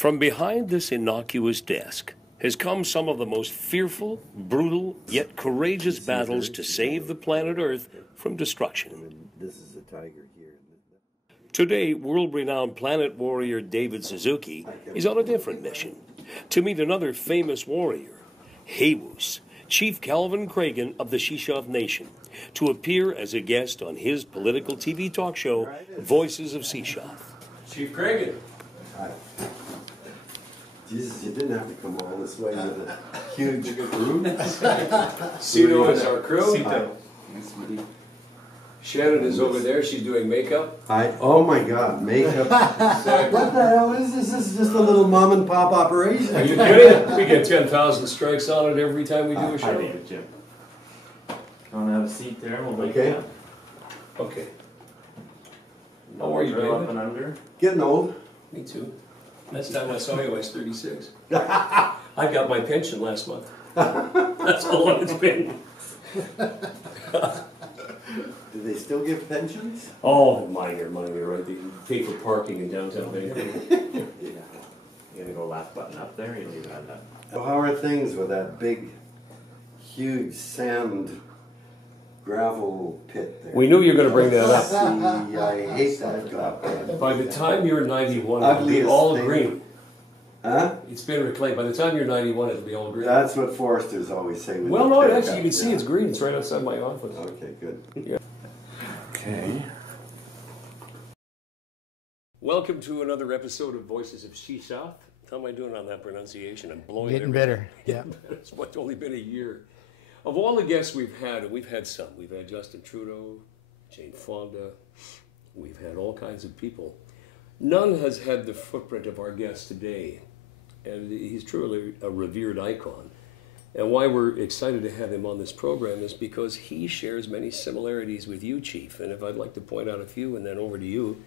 From behind this innocuous desk has come some of the most fearful, brutal, yet courageous battles to save the planet Earth from destruction. This is a tiger here. Today, world-renowned planet warrior David Suzuki is on a different mission, to meet another famous warrior, Hewus, Chief Calvin Craigan of the Shishalh Nation, to appear as a guest on his political TV talk show, Voices of Shishalh. Chief Craigan. Hi. Jesus, you didn't have to come all this way with a huge crew. Cito is our crew. Cito. Shannon is over there. She's doing makeup. Hi. Oh my God, makeup. What the hell is this? This is just a little mom and pop operation. Are you kidding? We get 10,000 strikes on it every time we do a show. Hi, David, Jim. Want to have a seat there? We'll make Okay. it. Okay. How are you, Drill up David? and under. Getting old. Me too. Last time I saw you, I was 36. I got my pension last month. That's how long it's been. Do they still give pensions? Oh, minor, right? They pay for parking in downtown Vancouver. You gonna go left button up there? You leave it at that. So how are things with that big, huge sand gravel pit there? We knew you were going to bring that up. See, I hate that goddamn. By the time you're 91, it'll be Ugliest all thing. green. Huh? It's been reclaimed. By the time you're 91, it'll be all green. That's what foresters always say. Well, no, actually, you can see it's green. It's right outside my office. Okay, good. Yeah. Okay. Welcome to another episode of Voices of Shishalh. How am I doing on that pronunciation? I'm blowing Getting it. better, yeah. It's only been a year. Of all the guests we've had, and we've had some. We've had Justin Trudeau, Jane Fonda. We've had all kinds of people. None has had the footprint of our guest today. And he's truly a revered icon. And why we're excited to have him on this program is because he shares many similarities with you, Chief. And if I'd like to point out a few and then over to you.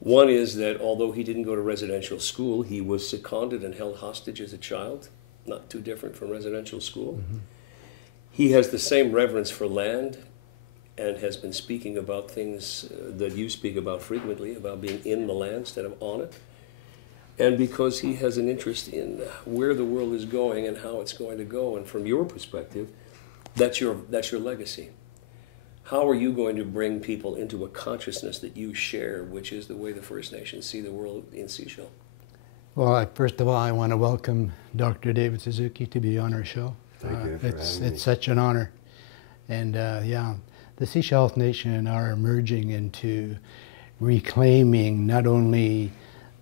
One is that although he didn't go to residential school, he was seconded and held hostage as a child. Not too different from residential school. Mm-hmm. He has the same reverence for land and has been speaking about things that you speak about frequently, about being in the land instead of on it. And because he has an interest in where the world is going and how it's going to go. And from your perspective, that's your legacy. How are you going to bring people into a consciousness that you share, which is the way the First Nations see the world in Shishalh? Well, first of all, I want to welcome Dr. David Suzuki to be on our show. Thank you for having me. It's such an honor. And yeah, the Shishalh Nation are emerging into reclaiming not only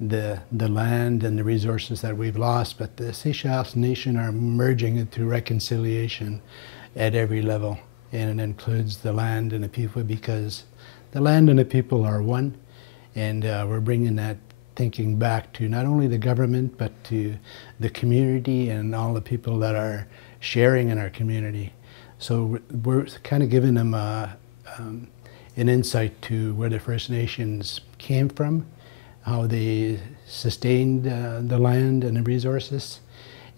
the land and the resources that we've lost, but the Shishalh Nation are merging into reconciliation at every level. And it includes the land and the people, because the land and the people are one. And we're bringing that thinking back to not only the government, but to the community and all the people that are sharing in our community. So we're kind of giving them an insight to where the First Nations came from, how they sustained the land and the resources.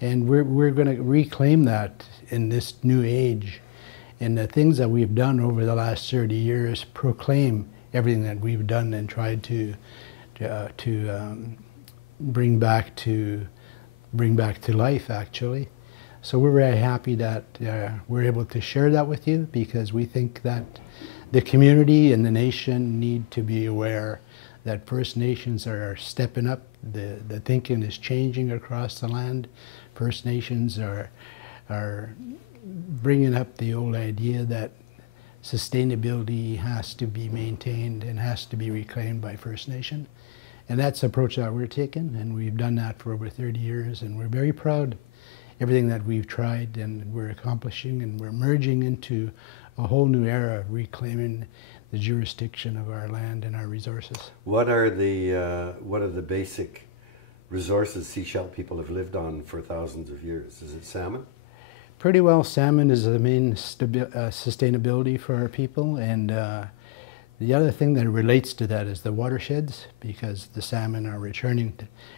And we're going to reclaim that in this new age. And the things that we've done over the last 30 years proclaim everything that we've done and tried to bring back to life, actually. So we're very happy that we're able to share that with you, because we think that the community and the nation need to be aware that First Nations are stepping up. The thinking is changing across the land. First Nations are bringing up the old idea that sustainability has to be maintained and has to be reclaimed by First Nation. And that's the approach that we're taking, and we've done that for over 30 years, and we're very proud of everything that we've tried and we're accomplishing, and we're merging into a whole new era of reclaiming the jurisdiction of our land and our resources. What are the basic resources Shishalh people have lived on for thousands of years? Is it salmon? Pretty well, salmon is the main sustainability for our people, and the other thing that relates to that is the watersheds, because the salmon are returning,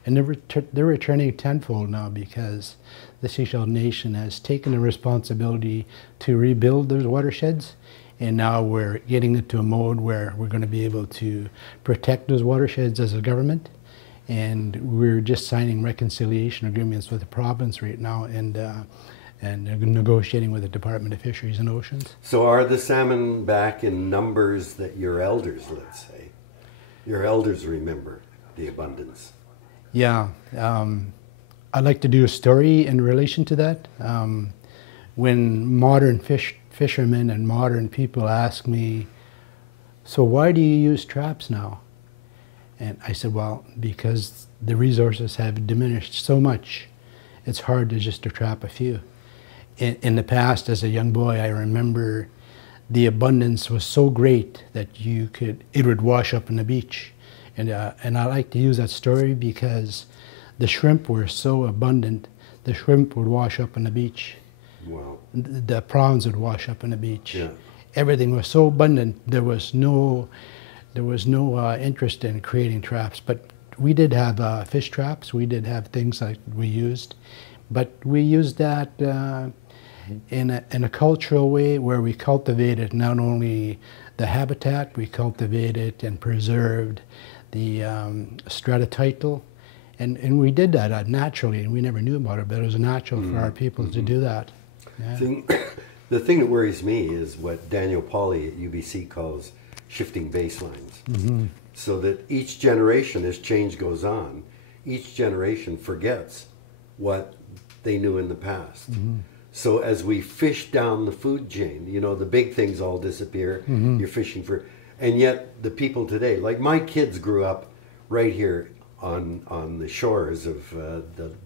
and they're returning tenfold now, because the Shishalh Nation has taken the responsibility to rebuild those watersheds, and now we're getting into a mode where we're going to be able to protect those watersheds as a government, and we're just signing reconciliation agreements with the province right now, and negotiating with the Department of Fisheries and Oceans. So are the salmon back in numbers that your elders, let's say, your elders remember the abundance? Yeah, I'd like to do a story in relation to that. When modern fishermen and modern people ask me, so why do you use traps now? And I said, well, because the resources have diminished so much, it's hard to trap a few. In the past, as a young boy, I remember the abundance was so great that it would wash up on the beach. And I like to use that story because the shrimp were so abundant, the shrimp would wash up on the beach. Wow. The prawns would wash up on the beach. Yeah. Everything was so abundant, there was no interest in creating traps. But we did have fish traps, we did have things like we used, but we used that in a cultural way where we cultivated not only the habitat, we cultivated and preserved the stratotitle, and we did that naturally, and we never knew about it, but it was natural for our people to do that. Yeah. See, the thing that worries me is what Daniel Pauly at UBC calls shifting baselines. So that each generation, as change goes on, each generation forgets what they knew in the past. So as we fish down the food chain, you know, the big things all disappear. You're fishing for, and yet the people today, like my kids grew up right here on the shores of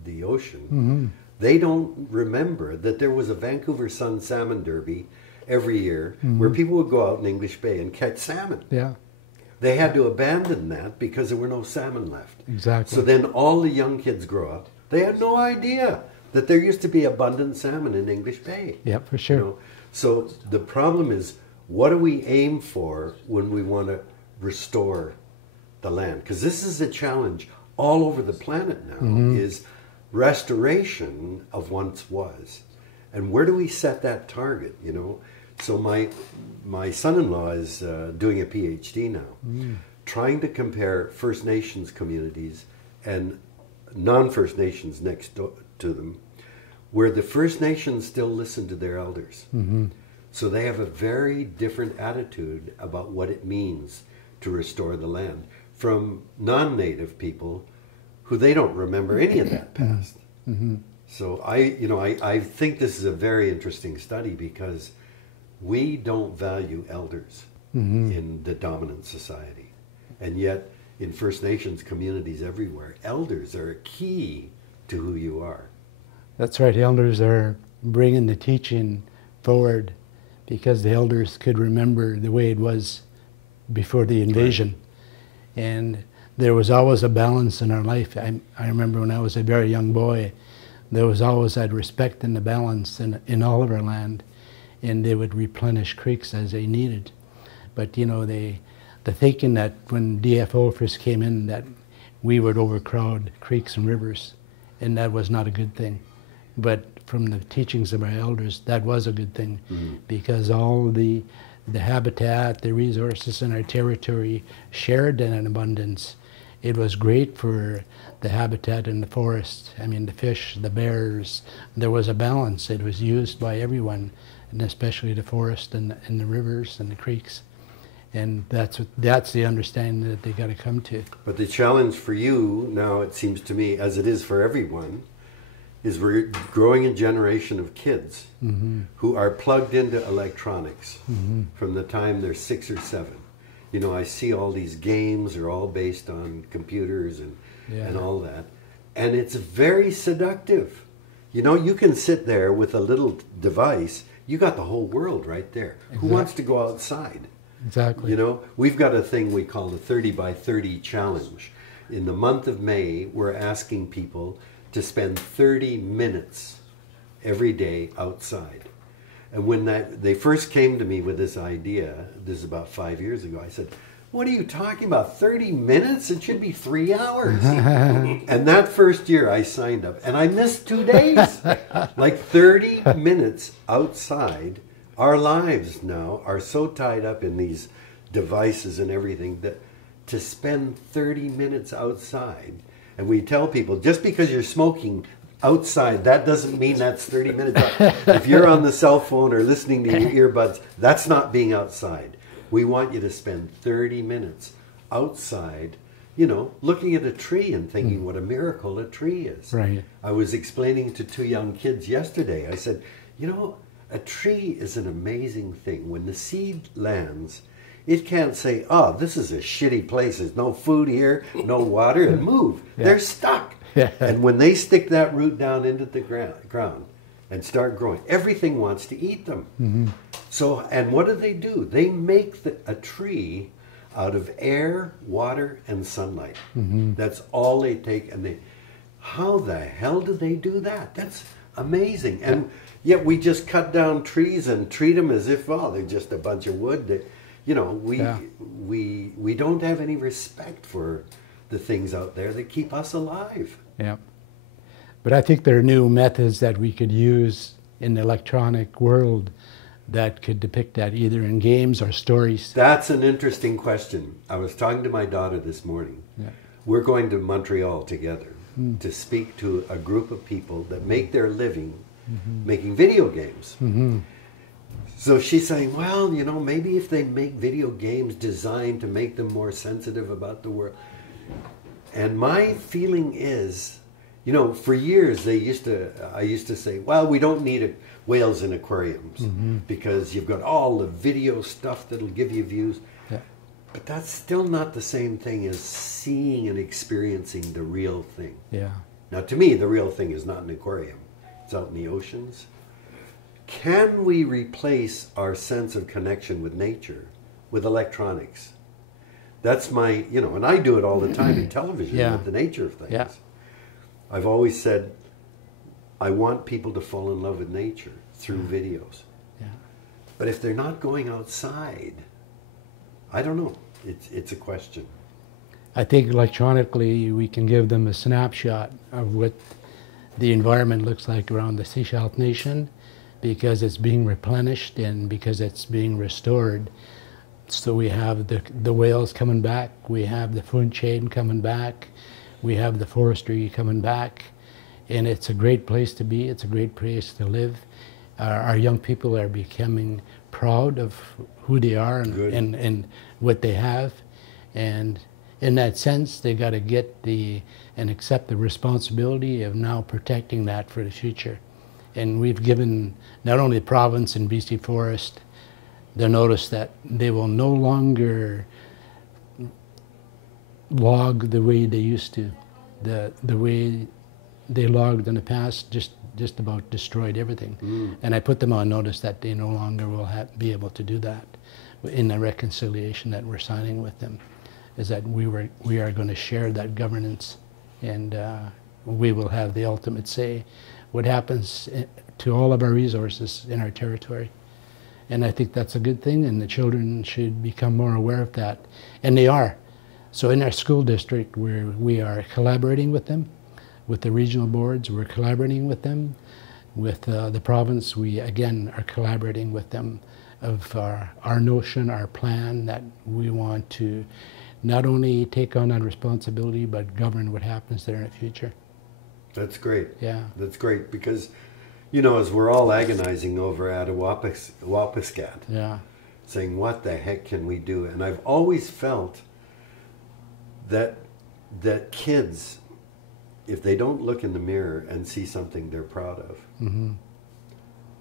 the ocean. They don't remember that there was a Vancouver Sun Salmon Derby every year where people would go out in English Bay and catch salmon. Yeah. They had to abandon that because there were no salmon left. Exactly. So then all the young kids grow up. They had no idea that there used to be abundant salmon in English Bay. Yeah, for sure. You know? So the problem is, what do we aim for when we want to restore the land? Because this is a challenge all over the planet now, is restoration of once was. And where do we set that target, you know? So my son-in-law is doing a PhD now, trying to compare First Nations communities and non-First Nations next to them, where the First Nations still listen to their elders. So they have a very different attitude about what it means to restore the land from non-native people who they don't remember any of that past. So I think this is a very interesting study because we don't value elders in the dominant society. And yet in First Nations communities everywhere, elders are a key to who you are. That's right. Elders are bringing the teaching forward because the elders could remember the way it was before the invasion. And there was always a balance in our life. I remember when I was a very young boy, there was always that respect and the balance in all of our land, and they would replenish creeks as they needed. But you know, the thinking that when DFO first came in that we would overcrowd creeks and rivers, and that was not a good thing. But from the teachings of our elders, that was a good thing, because all the habitat, the resources in our territory shared in an abundance. It was great for the habitat in the forest. I mean, the fish, the bears, there was a balance. It was used by everyone, and especially the forest and the rivers and the creeks. And that's the understanding that they got to come to. But the challenge for you now, it seems to me, as it is for everyone, is we're growing a generation of kids who are plugged into electronics from the time they're 6 or 7. You know, I see all these games are all based on computers and all that. And it's very seductive. You know, you can sit there with a little device. You got the whole world right there. Exactly. Who wants to go outside? Exactly. You know, we've got a thing we call the 30 by 30 challenge. In the month of May, we're asking people to spend 30 minutes every day outside. And when they first came to me with this idea, this is about 5 years ago, I said, what are you talking about, 30 minutes? It should be 3 hours. And that first year I signed up, and I missed 2 days. Like 30 minutes outside. Our lives now are so tied up in these devices and everything that to spend 30 minutes outside And we tell people, just because you're smoking outside, that doesn't mean that's 30 minutes. If you're on the cell phone or listening to your earbuds, that's not being outside. We want you to spend 30 minutes outside, you know, looking at a tree and thinking what a miracle a tree is. Right. I was explaining to 2 young kids yesterday, I said, you know, a tree is an amazing thing. When the seed lands, it can't say, oh, this is a shitty place. There's no food here, no water, and move. Yeah. They're stuck. And when they stick that root down into the ground and start growing, everything wants to eat them. So, and what do? They make a tree out of air, water, and sunlight. That's all they take. And how the hell do they do that? That's amazing. And yet we just cut down trees and treat them as if, oh, they're just a bunch of wood. You know, we don't have any respect for the things out there that keep us alive. Yeah. But I think there are new methods that we could use in the electronic world that could depict that, either in games or stories. That's an interesting question. I was talking to my daughter this morning. Yeah. We're going to Montreal together to speak to a group of people that make their living making video games. So she's saying, well, you know, maybe if they make video games designed to make them more sensitive about the world. And my feeling is, you know, for years I used to say, well, we don't need whales in aquariums because you've got all the video stuff that'll give you views. Yeah. But that's still not the same thing as seeing and experiencing the real thing. Yeah. Now, to me, the real thing is not an aquarium. It's out in the oceans. Can we replace our sense of connection with nature with electronics? That's my, you know, and I do it all the time in television with the nature of things. Yeah. I've always said, I want people to fall in love with nature through videos. Yeah. But if they're not going outside, I don't know. It's a question. I think electronically we can give them a snapshot of what the environment looks like around the Shishalh Nation, because it's being replenished and because it's being restored. So we have the whales coming back, we have the food chain coming back, we have the forestry coming back, and it's a great place to be, it's a great place to live. Our young people are becoming proud of who they are and what they have, and in that sense they got to get and accept the responsibility of now protecting that for the future. And we've given not only the province and BC Forest the notice that they will no longer log the way they used to. The way they logged in the past just about destroyed everything. And I put them on notice that they no longer will be able to do that in the reconciliation that we're signing with them, is that we are going to share that governance, and we will have the ultimate say what happens to all of our resources in our territory. And I think that's a good thing, and the children should become more aware of that. And they are. So in our school district, we are collaborating with them, with the regional boards, we're collaborating with them. With the province, we again are collaborating with them of our notion, our plan, that we want to not only take on that responsibility, but govern what happens there in the future. That's great. Yeah. That's great, because, you know, as we're all agonizing over at Wapiskat, saying, what the heck can we do? And I've always felt that kids, if they don't look in the mirror and see something they're proud of,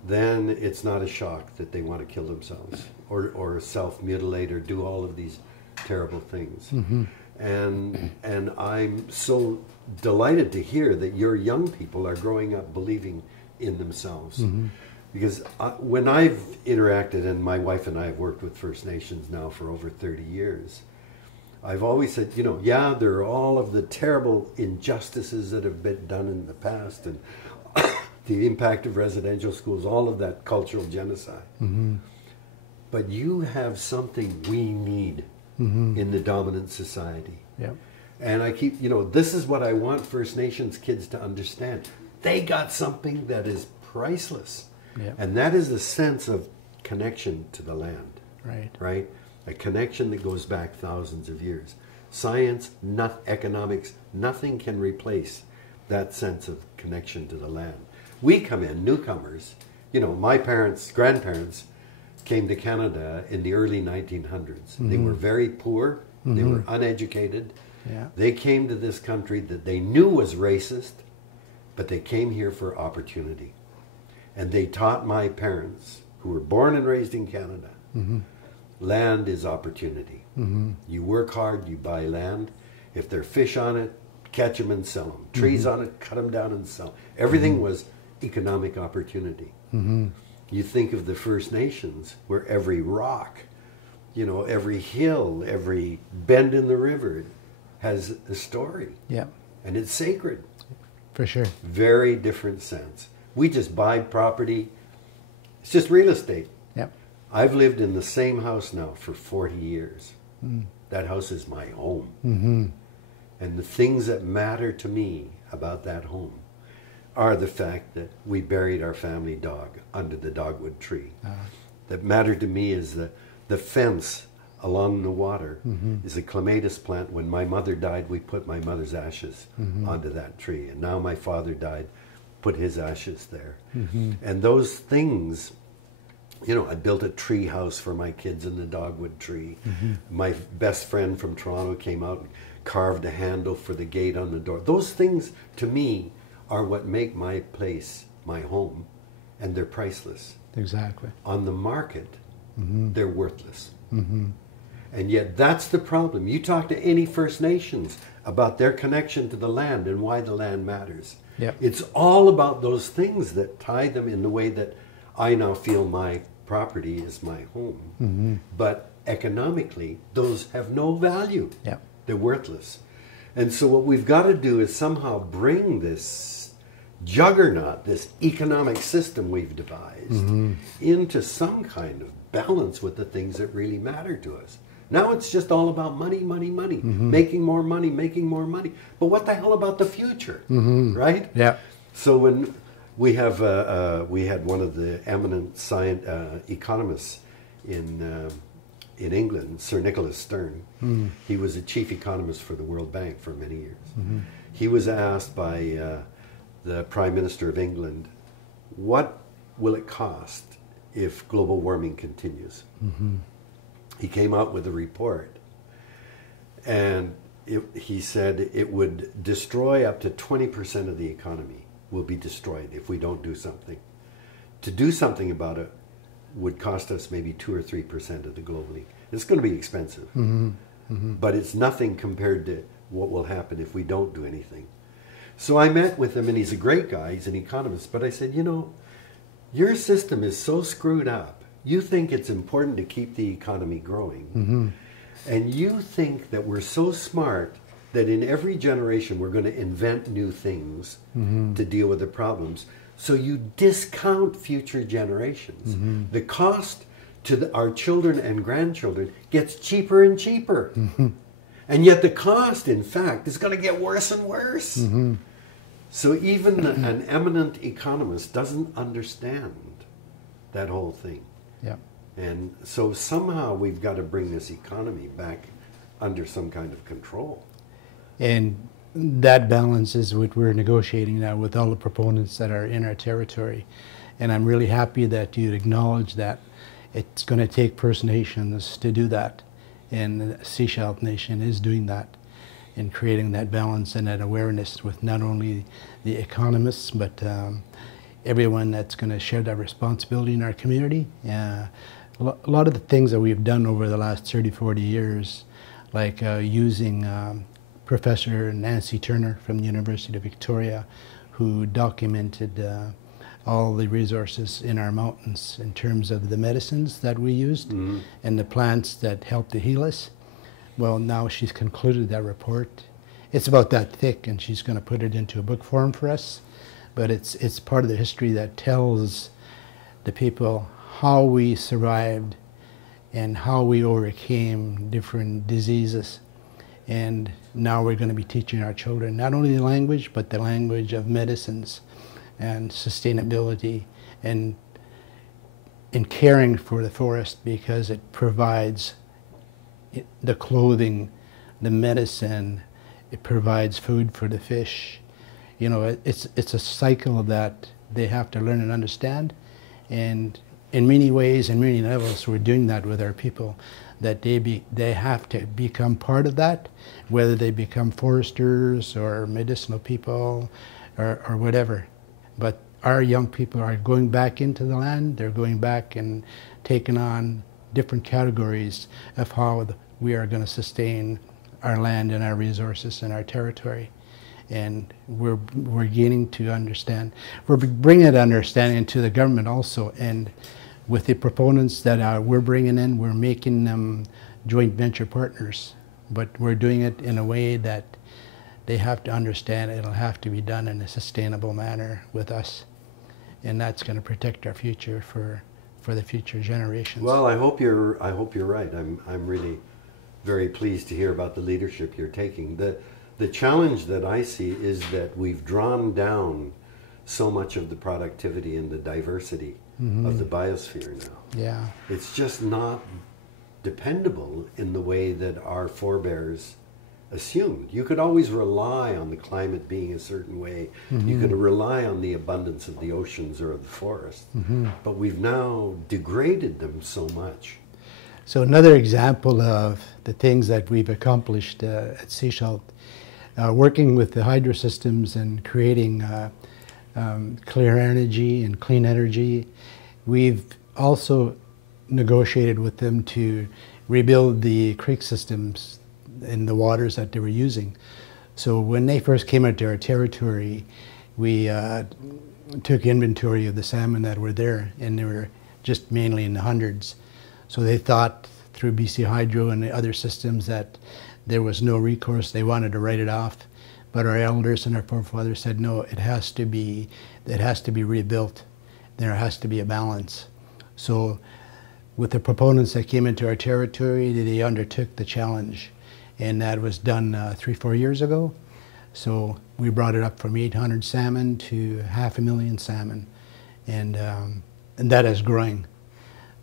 then it's not a shock that they want to kill themselves or self-mutilate or do all of these terrible things. And I'm so delighted to hear that your young people are growing up believing in themselves. Because when I've interacted, and my wife and I have worked with First Nations now for over 30 years, I've always said, you know, yeah, there are all of the terrible injustices that have been done in the past, and the impact of residential schools, all of that cultural genocide. But you have something we need in the dominant society. And I keep, you know, this is what I want First Nations kids to understand. They got something that is priceless. And that is a sense of connection to the land. Right? A connection that goes back thousands of years. science, not economics, nothing can replace that sense of connection to the land. We come in, newcomers, you know, my parents, grandparents came to Canada in the early 1900s. They were very poor, they were uneducated. Yeah. They came to this country that they knew was racist, but they came here for opportunity. And they taught my parents, who were born and raised in Canada, land is opportunity. You work hard, you buy land. If there are fish on it, catch them and sell them. Trees on it, cut them down and sell 'em. Everything was economic opportunity. You think of the First Nations, where every rock, you know, every hill, every bend in the river has a story. Yeah, And it's sacred. for sure. Very different sense. We just buy property. It's just real estate. Yep. I've lived in the same house now for 40 years. That house is my home. And the things that matter to me about that home are the fact that we buried our family dog under the dogwood tree. That matter to me is the fence along the water is a clematis plant. When my mother died, we put my mother's ashes onto that tree. And now my father died, put his ashes there. And those things, you know, I built a tree house for my kids in the dogwood tree. My best friend from Toronto came out and carved a handle for the gate on the door. Those things, to me, are what make my place my home, and they're priceless. Exactly. On the market, they're worthless. And yet that's the problem. You talk to any First Nations about their connection to the land and why the land matters. Yep. It's all about those things that tie them in the way that I now feel my property is my home. But economically, those have no value. Yep. They're worthless. And so what we've got to do is somehow bring this juggernaut, this economic system we've devised, into some kind of balance with the things that really matter to us. Now it's just all about money, money, money, making more money, making more money. But what the hell about the future, right? Yeah. So when we had one of the eminent economists in England, Sir Nicholas Stern. He was the chief economist for the World Bank for many years. He was asked by the Prime Minister of England, what will it cost if global warming continues? He came out with a report, and he said it would destroy up to 20% of the economy will be destroyed if we don't do something. To do something about it would cost us maybe 2 or 3% of the globally. It's going to be expensive, but it's nothing compared to what will happen if we don't do anything. So I met with him, and he's a great guy, he's an economist, but I said, you know, your system is so screwed up. You think it's important to keep the economy growing, and you think that we're so smart that in every generation we're going to invent new things to deal with the problems. So you discount future generations. The cost to our children and grandchildren gets cheaper and cheaper. And yet the cost, in fact, is going to get worse and worse. So even an eminent economist doesn't understand that whole thing. Yeah. And so somehow we've got to bring this economy back under some kind of control. And that balance is what we're negotiating now with all the proponents that are in our territory. And I'm really happy that you acknowledge that it's going to take First Nations to do that. And the Shishalh Nation is doing that in creating that balance and that awareness with not only the economists, but everyone that's going to share that responsibility in our community. A lot of the things that we've done over the last 30, 40 years, like using Professor Nancy Turner from the University of Victoria, who documented all the resources in our mountains in terms of the medicines that we used and the plants that helped to heal us. Well, now she's concluded that report. It's about that thick, and she's going to put it into a book form for us. But it's part of the history that tells the people how we survived and how we overcame different diseases. And now we're going to be teaching our children not only the language, but the language of medicines and sustainability and in caring for the forest, because it provides the clothing the medicine, it provides food for the fish. You know, it's a cycle that they have to learn and understand. And in many ways, in many levels, we're doing that with our people, that they have to become part of that, whether they become foresters or medicinal people or whatever. But our young people are going back into the land. They're going back and taking on different categories of how we are going to sustain our land and our resources and our territory. And we're beginning to understand. We're bringing that understanding to the government also. And with the proponents that we're bringing in, we're making them joint venture partners. But we're doing it in a way that they have to understand it'll have to be done in a sustainable manner with us. And that's going to protect our future for the future generations. Well, I hope you're right. I'm really very pleased to hear about the leadership you're taking. The challenge that I see is that we've drawn down so much of the productivity and the diversity of the biosphere now. Yeah. It's just not dependable in the way that our forebears assumed. You could always rely on the climate being a certain way. You could rely on the abundance of the oceans or of the forest. But we've now degraded them so much. So another example of the things that we've accomplished at Shishalh, working with the hydro systems and creating clear energy and clean energy, we've also negotiated with them to rebuild the creek systems in the waters that they were using. So when they first came into our territory, we took inventory of the salmon that were there, and they were just mainly in the hundreds. So they thought through BC Hydro and the other systems that there was no recourse. They wanted to write it off, but our elders and our forefathers said no. It has to be rebuilt. There has to be a balance. So with the proponents that came into our territory, they undertook the challenge. And that was done 3-4 years ago. So we brought it up from 800 salmon to 500,000 salmon, and that is growing.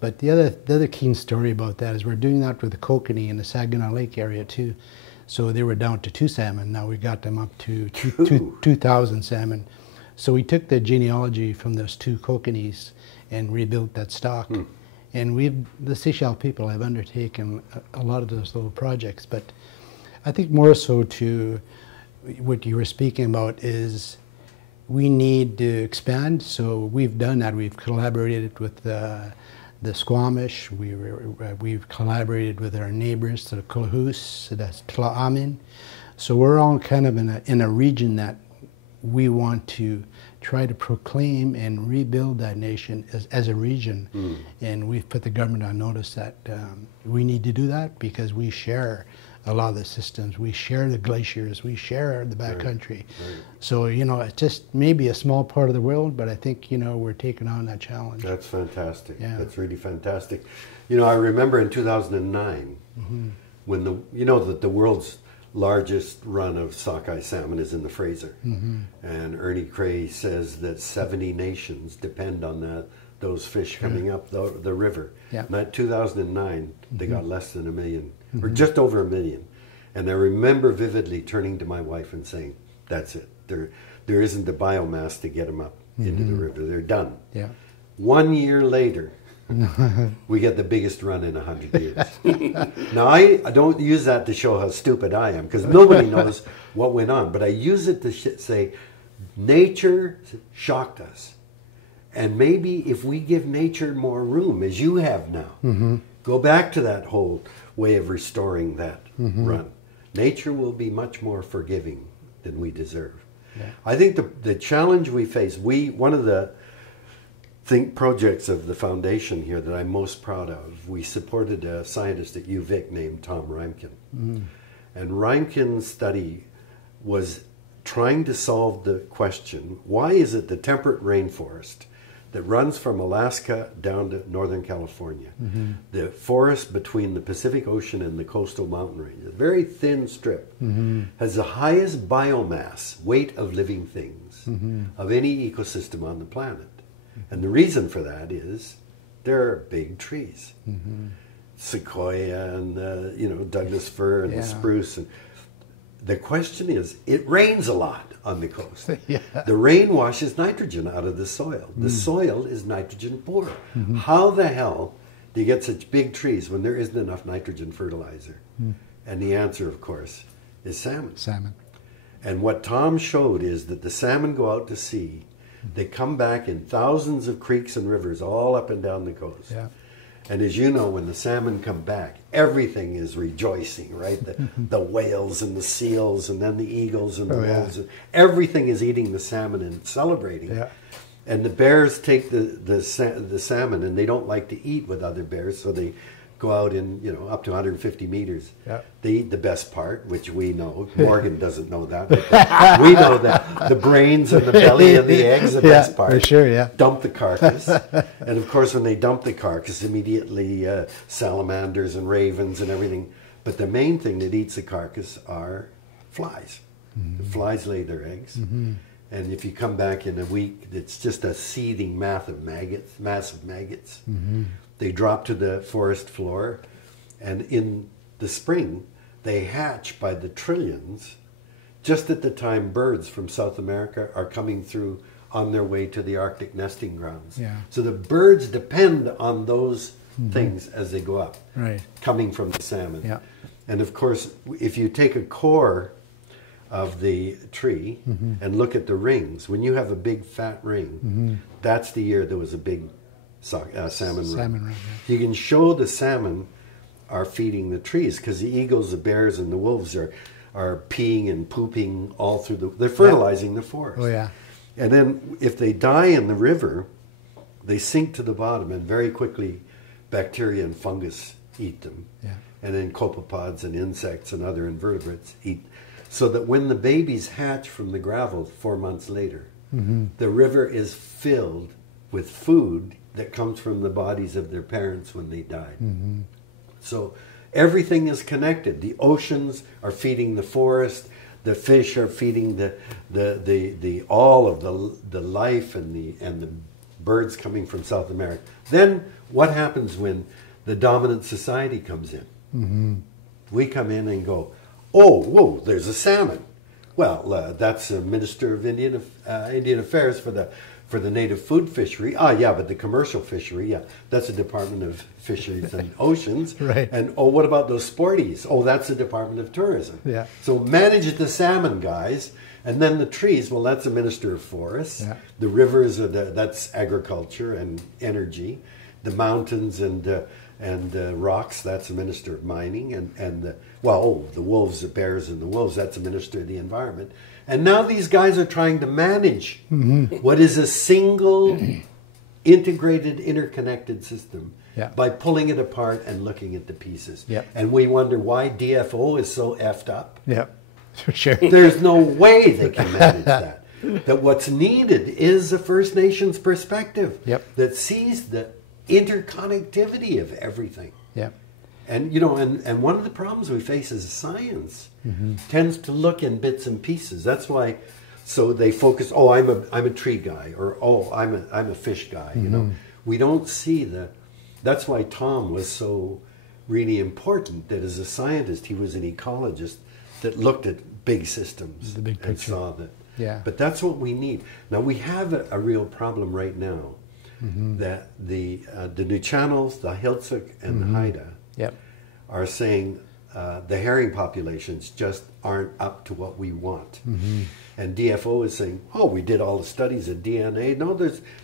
But the other keen story about that is we're doing that with the kokanee in the Saginaw Lake area too. So they were down to 2 salmon. Now we got them up to 2,000 salmon. So we took the genealogy from those 2 kokanees and rebuilt that stock. And the Shishalh people have undertaken a lot of those little projects. But I think more so to what you were speaking about is we need to expand. So we've done that. We've collaborated with the Squamish. We've collaborated with our neighbors, the Kulahus, that's Tla'amin. So we're all kind of in a region that we want to try to proclaim and rebuild that nation as a region. And we've put the government on notice that we need to do that because we share a lot of the systems. We share the glaciers. We share the backcountry. Right. So, you know, it's just maybe a small part of the world, but I think, you know, we're taking on that challenge. That's fantastic. Yeah. That's really fantastic. You know, I remember in 2009 when that the world's largest run of sockeye salmon is in the Fraser. And Ernie Cray says that 70 nations depend on those fish coming up the river. Yeah. And that 2009, they got less than 1 million, or just over 1 million. And I remember vividly turning to my wife and saying, that's it. There isn't the biomass to get them up into the river. They're done. Yeah. 1 year later, we get the biggest run in 100 years. Now, I don't use that to show how stupid I am, because nobody knows what went on. But I use it to say, nature shocked us. And maybe if we give nature more room, as you have now, go back to that whole way of restoring that run. Nature will be much more forgiving than we deserve. Yeah. I think the challenge we face, one of the projects of the foundation here that I'm most proud of, we supported a scientist at UVic named Tom Reimken. And Reimken's study was trying to solve the question, why is it the temperate rainforest that runs from Alaska down to Northern California, the forest between the Pacific Ocean and the coastal mountain range, a very thin strip, has the highest biomass, weight of living things, of any ecosystem on the planet. And the reason for that is there are big trees. sequoia and the, you know, Douglas fir and Yeah. the spruce. And the question is, it rains a lot on the coast. Yeah. The rain washes nitrogen out of the soil. The soil is nitrogen poor. How the hell do you get such big trees when there isn't enough nitrogen fertilizer? And the answer, of course, is salmon. Salmon. And what Tom showed is that the salmon go out to sea. They come back in thousands of creeks and rivers all up and down the coast. Yeah. And as you know, when the salmon come back, everything is rejoicing, right? The whales and the seals and then the eagles and the wolves. And everything is eating the salmon and celebrating. Yeah. And the bears take the salmon, and they don't like to eat with other bears, so they go out in, you know, up to 150 meters. Yeah. They eat the best part, which we know. Morgan doesn't know that. But we know that the brains and the belly and the eggs, the best part. For sure, yeah. Dump the carcass. And of course, when they dump the carcass, immediately salamanders and ravens and everything. But the main thing that eats the carcass are flies. The flies lay their eggs. And if you come back in a week, it's just a seething mass of maggots. They drop to the forest floor, and in the spring, they hatch by the trillions, just at the time birds from South America are coming through on their way to the Arctic nesting grounds. Yeah. So the birds depend on those things as they go up, Right. coming from the salmon. Yeah. And of course, if you take a core of the tree and look at the rings, when you have a big fat ring, that's the year there was a big salmon ring. Salmon ring, You can show the salmon are feeding the trees because the eagles, the bears, and the wolves are peeing and pooping all through they're fertilizing the forest. Oh, yeah. And then if they die in the river, they sink to the bottom, and very quickly bacteria and fungus eat them. Yeah. And then copepods and insects and other invertebrates eat. So that when the babies hatch from the gravel 4 months later, the river is filled with food that comes from the bodies of their parents when they died. So everything is connected. The oceans are feeding the forest. The fish are feeding the all of the life and the birds coming from South America. Then what happens when the dominant society comes in? We come in and go, oh, whoa, there's a salmon. Well, that's a Minister of Indian Affairs for the native food fishery. Ah, yeah, but the commercial fishery, yeah, that's the Department of Fisheries and Oceans. Right. And, oh, what about those sporties? Oh, that's the Department of Tourism. Yeah. So manage the salmon, guys. And then the trees, well, that's the Minister of Forests. Yeah. The rivers, that's agriculture and energy. The mountains and rocks, that's the Minister of Mining. And the wolves, the bears and the wolves, that's the Minister of the Environment. And now these guys are trying to manage what is a single, integrated, interconnected system by pulling it apart and looking at the pieces. Yeah. And we wonder why DFO is so effed up. Yeah, for sure. There's no way they can manage that. That what's needed is a First Nations perspective that sees the interconnectivity of everything. Yeah. And you know, and one of the problems we face is science tends to look in bits and pieces. That's why, so they focus. Oh, I'm a tree guy, or oh, I'm a fish guy. You know, we don't see That's why Tom was so really important. That as a scientist, he was an ecologist that looked at big systems, the big and picture. saw that. Yeah. But that's what we need. Now we have a real problem right now that the new channels, the Hiltsuk and the Haida, Yep. are saying the herring populations just aren't up to what we want. And DFO is saying, oh, we did all the studies of DNA. No,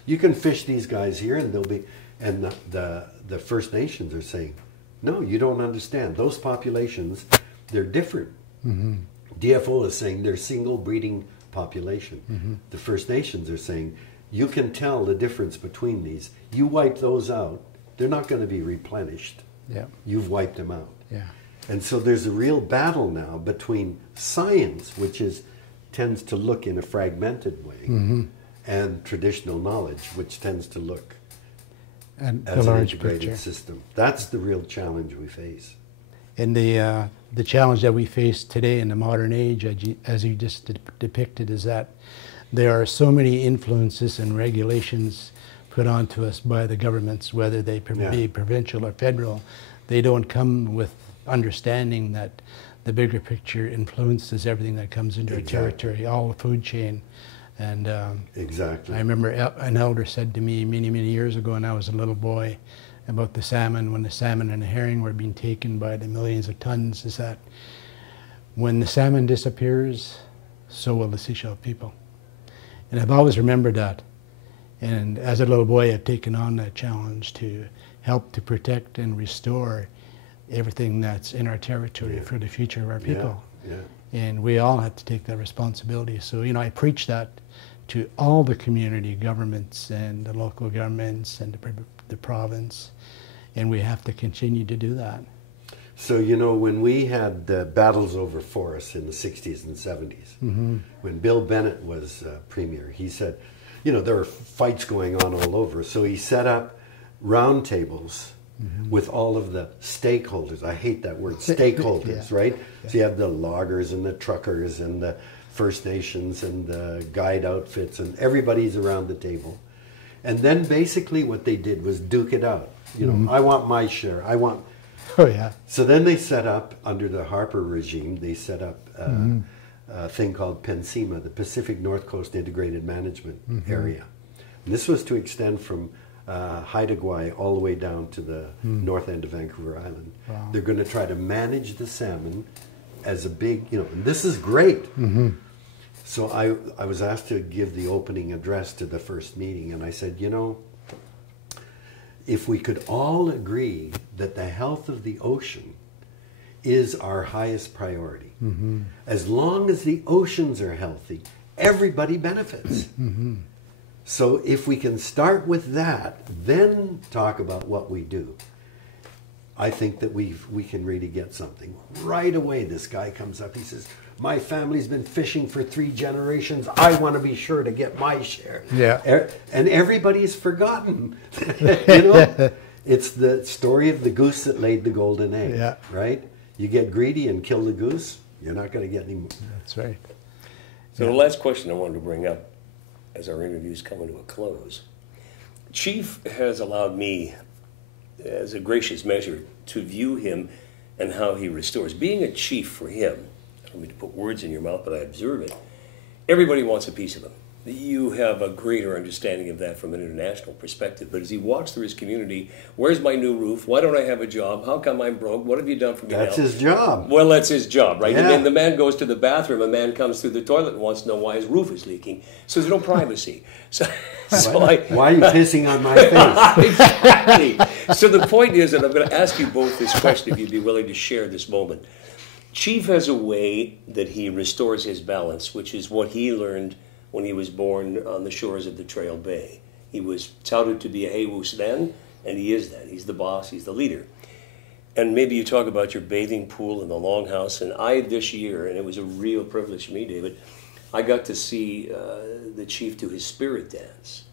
you can fish these guys here and they'll be, and the First Nations are saying, no, you don't understand. Those populations, they're different. DFO is saying they're single breeding population. The First Nations are saying, you can tell the difference between these. You wipe those out, they're not going to be replenished. Yeah. You've wiped them out. Yeah. And so there's a real battle now between science, which tends to look in a fragmented way, and traditional knowledge, which tends to look And as the an large integrated picture. system. That's the real challenge we face. And the challenge that we face today in the modern age, as you just depicted, is that there are so many influences and regulations put onto us by the governments, whether they be provincial or federal, they don't come with understanding that the bigger picture influences everything that comes into a territory, all the food chain. And exactly. I remember an elder said to me many, many years ago when I was a little boy about the salmon, when the salmon and the herring were being taken by the millions of tons, is that when the salmon disappears, so will the shishalh people. And I've always remembered that. And as a little boy, I've taken on that challenge to help to protect and restore everything that's in our territory for the future of our people. And we all have to take that responsibility. So, you know, I preach that to all the community governments and the local governments and the province, and we have to continue to do that. So, you know, when we had battles over forests in the 60s and 70s, when Bill Bennett was premier, he said, you know, there were fights going on all over. So he set up round tables with all of the stakeholders. I hate that word, stakeholders, right? So you have the loggers and the truckers and the First Nations and the guide outfits, and everybody's around the table. And then basically what they did was duke it out. You know, I want my share, I want... Oh, yeah. So then they set up, under the Harper regime, they set up a thing called PENSEMA, the Pacific North Coast Integrated Management Area. And this was to extend from Haida Gwaii all the way down to the north end of Vancouver Island. Wow. They're going to try to manage the salmon as a big, you know, and this is great. So I was asked to give the opening address to the first meeting, and I said, you know, if we could all agree that the health of the ocean is our highest priority, as long as the oceans are healthy, everybody benefits. So if we can start with that, then talk about what we do, I think that we can really get something. Right away, this guy comes up, he says, my family's been fishing for 3 generations. I want to be sure to get my share. Yeah. And everybody's forgotten. You know, it's the story of the goose that laid the golden egg, right? You get greedy and kill the goose, you're not going to get any more. That's right. So the last question I wanted to bring up as our interview's coming to a close. Chief has allowed me, as a gracious measure, to view him and how he restores. Being a chief for him, I don't mean to put words in your mouth, but I observe it, everybody wants a piece of him. You have a greater understanding of that from an international perspective. But as he walks through his community, where's my new roof? Why don't I have a job? How come I'm broke? What have you done for me That's now? his job. Well, that's his job, right? Yeah. And the man goes to the bathroom, a man comes through the toilet and wants to know why his roof is leaking. So there's no privacy. Why are you pissing on my face? Exactly. So the point is, and I'm going to ask you both this question, if you'd be willing to share this moment. Chief has a way that he restores his balance, which is what he learned when he was born on the shores of the Trail Bay. He was touted to be a Hewus then, and he is that. He's the boss, he's the leader. And maybe you talk about your bathing pool in the Longhouse, and I this year, and it was a real privilege for me, David, I got to see the chief do his spirit dance.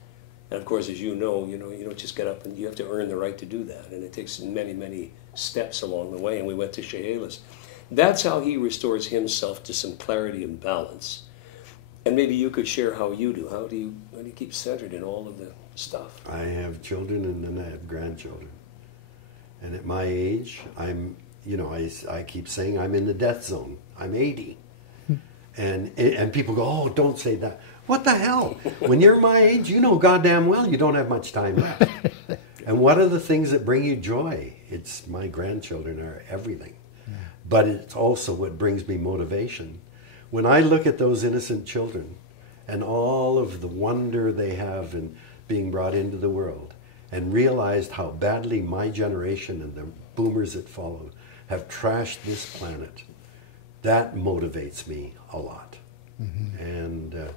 And of course, as you don't just get up and you have to earn the right to do that. And it takes many, many steps along the way, and we went to Chehalis. That's how he restores himself to some clarity and balance. And maybe you could share how you do. How do you keep centered in all of the stuff? I have children and then I have grandchildren. And at my age, I'm, I keep saying I'm in the death zone. I'm 80. And people go, oh, don't say that. What the hell? When you're my age, you know goddamn well you don't have much time left. And what are the things that bring you joy? It's my grandchildren are everything. Yeah. But it's also what brings me motivation. When I look at those innocent children and all of the wonder they have in being brought into the world and realized how badly my generation and the boomers that followed have trashed this planet, that motivates me a lot. And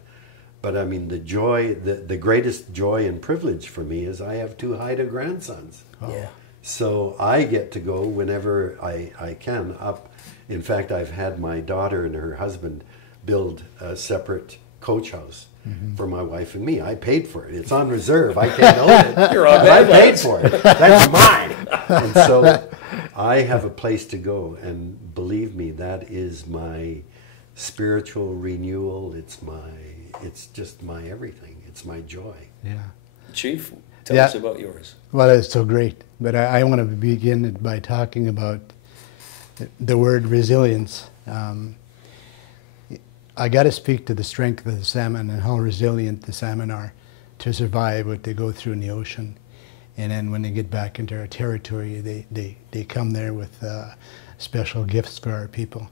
but I mean, the joy, the greatest joy and privilege for me is I have 2 Haida grandsons. Yeah. So I get to go whenever I can up. In fact, I've had my daughter and her husband build a separate coach house for my wife and me. I paid for it. It's on reserve. I can't own it. You're on I paid for it. That's mine. And so I have a place to go. And believe me, that is my spiritual renewal. It's just my everything. It's my joy. Yeah. Chief, tell us about yours. Well, it's so great. But I want to begin by talking about the word resilience. I got to speak to the strength of the salmon and how resilient the salmon are to survive what they go through in the ocean. And then when they get back into our territory, they come there with special gifts for our people.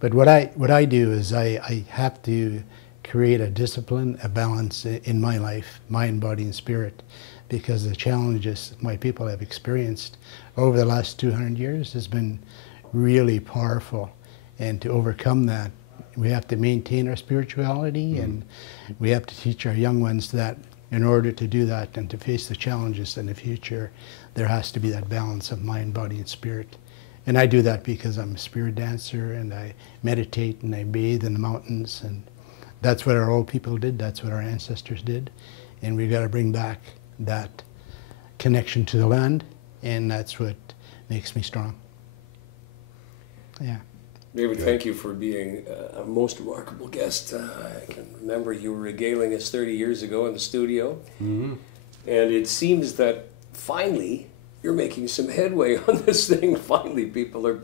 But what I do is I have to create a discipline, a balance in my life, mind, body, and spirit, because the challenges my people have experienced over the last 200 years has been really powerful. And to overcome that, we have to maintain our spirituality, and we have to teach our young ones that in order to do that and to face the challenges in the future, there has to be that balance of mind, body, and spirit. And I do that because I'm a spirit dancer, and I meditate and I bathe in the mountains, and that's what our old people did, that's what our ancestors did. And we've got to bring back that connection to the land, and that's what makes me strong. Yeah. David, thank you for being a most remarkable guest. I can remember you were regaling us 30 years ago in the studio, and it seems that finally you're making some headway on this thing. Finally, people are,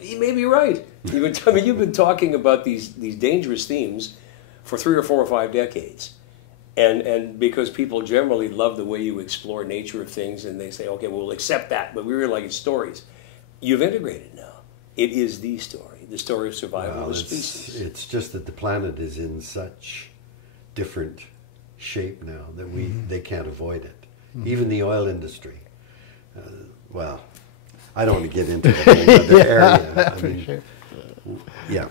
you may be right. You've been talking about these dangerous themes for 3 or 4 or 5 decades. And because people generally love the way you explore nature of things, and they say, okay, we'll accept that, but we really like its stories. You've integrated now. It is the story of survival of the species. It's just that the planet is in such different shape now that they can't avoid it. Even the oil industry. Well, I don't want to get into the whole other area. I mean, sure. Yeah.